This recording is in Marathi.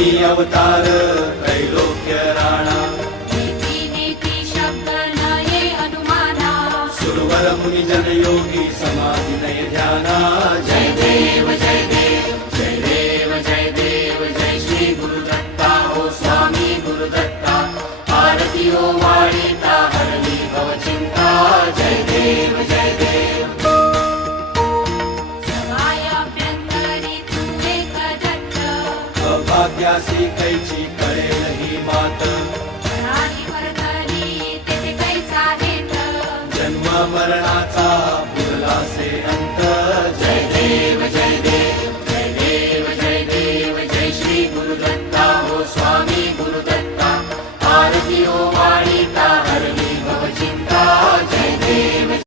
धर्मी अवतार त्रैलोक्य राणा नीती शब्द नये अनुमाना सुरवर मुनि जन योगी समाधि नय ध्याना जय देव जय देव जय देव जय देव जय श्री गुरुदत्ता ओ स्वामी गुरुदत्ता आरती ओ वाणीता हरली भव चिंता जय देव जय देव समायाभ्यंतरी तू एक दत्त अभाग्यासी कैची कळेल ही मात प्राणी वर्तनी तेथे कैसा हेत जन्म मरणाचा पुरलासे अंत जय